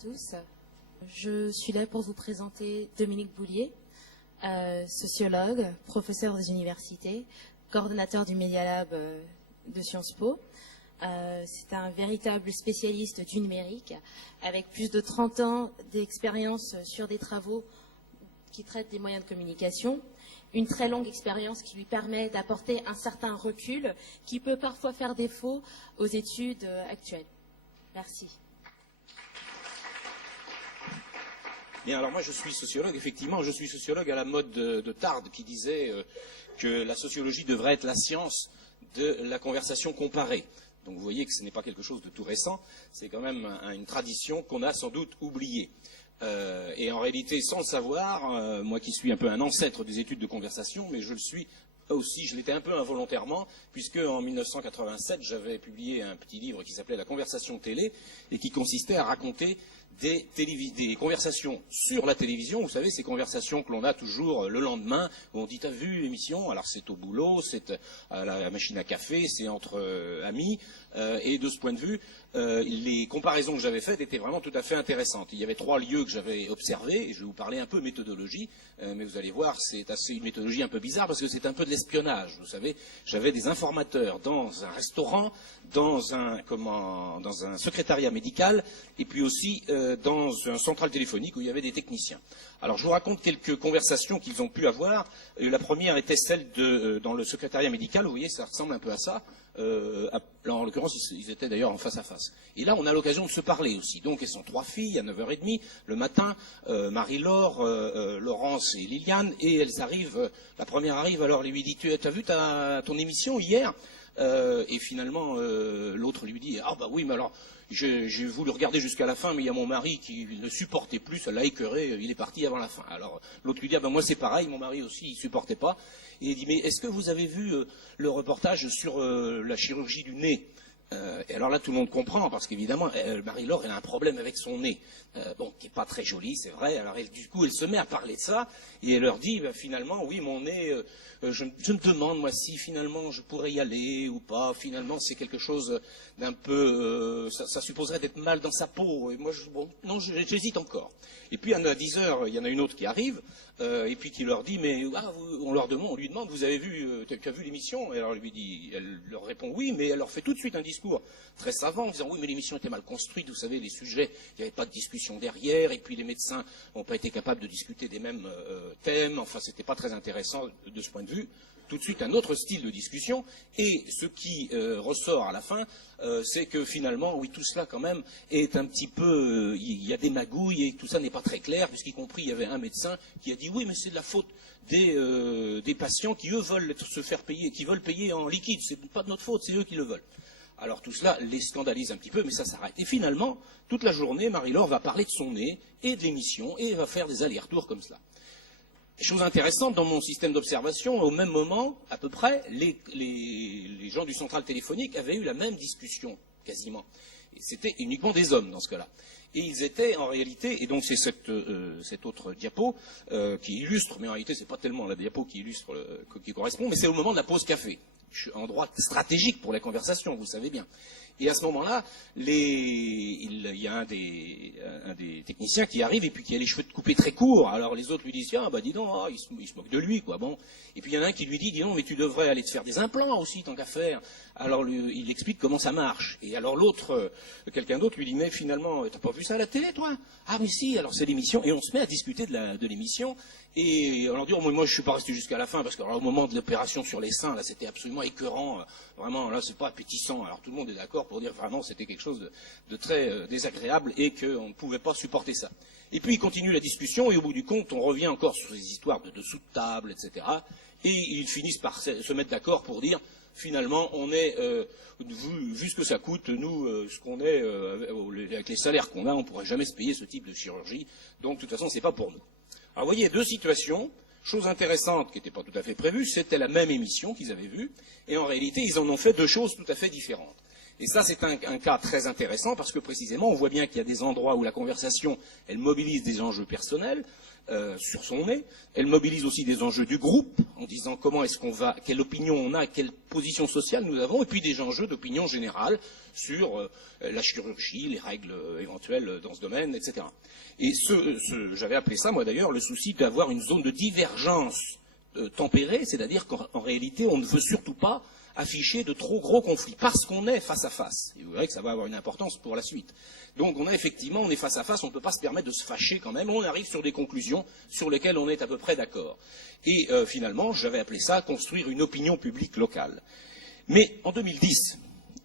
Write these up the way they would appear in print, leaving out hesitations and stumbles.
tous. Je suis là pour vous présenter Dominique Boulier, sociologue, professeur des universités, coordonnateur du Media Lab de Sciences Po. C'est un véritable spécialiste du numérique, avec plus de 30 ans d'expérience sur des travaux qui traitent des moyens de communication. Une très longue expérience qui lui permet d'apporter un certain recul qui peut parfois faire défaut aux études actuelles. Merci. Bien, alors moi je suis sociologue, effectivement, je suis sociologue à la mode de Tarde qui disait que la sociologie devrait être la science de la conversation comparée. Donc vous voyez que ce n'est pas quelque chose de tout récent, c'est quand même une tradition qu'on a sans doute oubliée. Et en réalité, sans le savoir, moi qui suis un peu un ancêtre des études de conversation, mais je le suis aussi, je l'étais un peu involontairement, puisque en 1987, j'avais publié un petit livre qui s'appelait La conversation télé, et qui consistait à raconter des conversations sur la télévision, vous savez, ces conversations que l'on a toujours le lendemain, où on dit « t'as vu l'émission ?» Alors c'est au boulot, c'est à la machine à café, c'est entre amis, et de ce point de vue, les comparaisons que j'avais faites étaient vraiment tout à fait intéressantes. Il y avait 3 lieux que j'avais observés, et je vais vous parler un peu méthodologie, mais vous allez voir, c'est une méthodologie un peu bizarre, parce que c'est un peu de l'espionnage, vous savez. J'avais des informateurs dans un restaurant, dans un secrétariat médical, et puis aussi dans un central téléphonique où il y avait des techniciens. Alors je vous raconte quelques conversations qu'ils ont pu avoir. La première était celle dans le secrétariat médical, vous voyez, ça ressemble un peu à ça. En l'occurrence, ils étaient d'ailleurs en face à face. Et là, on a l'occasion de se parler aussi. Donc, elles sont 3 filles à 9h30 le matin, Marie-Laure, Laurence et Liliane, et elles arrivent, la première arrive, alors elle lui dit « T'as vu ton émission hier ?» Et finalement, l'autre lui dit « Ah bah oui, mais alors, j'ai voulu regarder jusqu'à la fin, mais il y a mon mari qui ne supportait plus, ça l'a écœuré, il est parti avant la fin. » Alors l'autre lui dit « Ah bah moi c'est pareil, mon mari aussi, il supportait pas. » Et il dit « Mais est-ce que vous avez vu le reportage sur la chirurgie du nez ?» Et alors là, tout le monde comprend, parce qu'évidemment, Marie-Laure, elle a un problème avec son nez, qui n'est pas très joli, c'est vrai. Alors du coup, elle se met à parler de ça, et elle leur dit, finalement, oui, mon nez, je me demande, moi, si finalement je pourrais y aller ou pas. Finalement, c'est quelque chose d'un peu, ça supposerait d'être mal dans sa peau. Et moi, non, j'hésite encore. Et puis, à 10h, il y en a une autre qui arrive, et puis qui leur dit, mais on lui demande, vous avez vu, tu as vu l'émission? Et alors elle leur répond oui, mais elle leur fait tout de suite un discours très savant en disant oui, mais l'émission était mal construite, vous savez, les sujets, il n'y avait pas de discussion derrière, et puis les médecins n'ont pas été capables de discuter des mêmes thèmes, enfin, c'était pas très intéressant de ce point de vue. Tout de suite un autre style de discussion, et ce qui ressort à la fin, c'est que finalement, oui, tout cela quand même est un petit peu, il y a des magouilles et tout ça n'est pas très clair, puisqu'y compris il y avait un médecin qui a dit oui, mais c'est de la faute des patients qui eux veulent se faire payer, qui veulent payer en liquide, c'est pas de notre faute, c'est eux qui le veulent. Alors tout cela les scandalise un petit peu, mais ça s'arrête. Et finalement, toute la journée, Marie-Laure va parler de son nez et de l'émission et va faire des allers-retours comme cela. Chose intéressante, dans mon système d'observation, au même moment, à peu près, les gens du central téléphonique avaient eu la même discussion, quasiment. Et c'était uniquement des hommes dans ce cas-là. Et ils étaient en réalité, et donc c'est cette autre diapo qui illustre, mais en réalité c'est pas tellement la diapo qui illustre, qui correspond, mais c'est au moment de la pause café. Endroit stratégique pour la conversation, vous le savez bien. Et à ce moment-là, il y a un des techniciens qui arrive et puis qui a les cheveux coupés très courts. Alors les autres lui disent ah bah dis donc, il se moque de lui quoi. Bon. Et puis il y en a un qui lui dit dis donc mais tu devrais aller te faire des implants aussi tant qu'à faire. Alors il explique comment ça marche. Et alors l'autre, quelqu'un d'autre lui dit mais finalement t'as pas vu ça à la télé toi? Ah mais si. Alors c'est l'émission et on se met à discuter de l'émission. Et on leur dit oh, moi je suis pas resté jusqu'à la fin parce qu'au moment de l'opération sur les seins là c'était absolument écœurant. Vraiment là c'est pas appétissant. Alors tout le monde est d'accord pour dire vraiment c'était quelque chose de très désagréable et qu'on ne pouvait pas supporter ça. Et puis il continue la discussion et au bout du compte on revient encore sur ces histoires de dessous de table, etc. Et ils finissent par se mettre d'accord pour dire finalement on est, vu ce que ça coûte, nous, ce qu'on est, avec les salaires qu'on a, on ne pourrait jamais se payer ce type de chirurgie, donc de toute façon c'est pas pour nous. Alors vous voyez, 2 situations. Chose intéressante qui n'était pas tout à fait prévue, c'était la même émission qu'ils avaient vue, et en réalité, ils en ont fait 2 choses tout à fait différentes. Et ça, c'est un cas très intéressant, parce que précisément, on voit bien qu'il y a des endroits où la conversation, elle mobilise des enjeux personnels, sur son nez. Elle mobilise aussi des enjeux du groupe, en disant comment est-ce qu'on va, quelle opinion on a, quelle position sociale nous avons, et puis des enjeux d'opinion générale sur la chirurgie, les règles éventuelles dans ce domaine, etc. Et j'avais appelé ça, moi d'ailleurs, le souci d'avoir une zone de divergence tempérée, c'est-à-dire qu'en réalité, on ne veut surtout pas afficher de trop gros conflits, parce qu'on est face à face. Et vous verrez que ça va avoir une importance pour la suite. Donc on est face à face, on ne peut pas se permettre de se fâcher quand même, on arrive sur des conclusions sur lesquelles on est à peu près d'accord. Et finalement, j'avais appelé ça construire une opinion publique locale. Mais en 2010,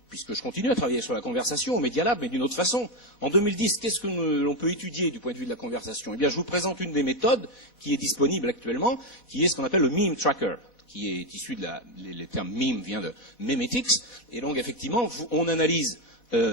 puisque je continue à travailler sur la conversation au Media Lab, mais d'une autre façon, en 2010, qu'est-ce que l'on peut étudier du point de vue de la conversation? Eh bien, je vous présente une des méthodes qui est disponible actuellement, qui est ce qu'on appelle le meme tracker, qui est issu de le terme meme vient de memetics, et donc effectivement, on analyse